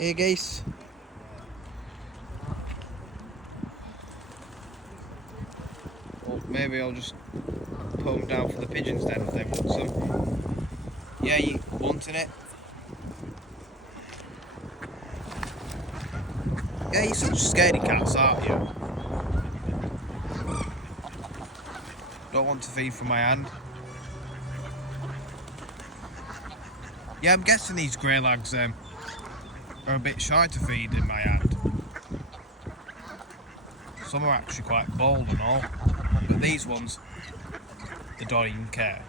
Here, Geese. Well, maybe I'll just put them down for the pigeons then if they want some. Yeah, you wanting it? Yeah, you're such scaredy cats, aren't you? Don't want to feed from my hand. Yeah, I'm guessing these Greylags are a bit shy to feed in my hand. Some are actually quite bold and all, but these ones, they don't even care.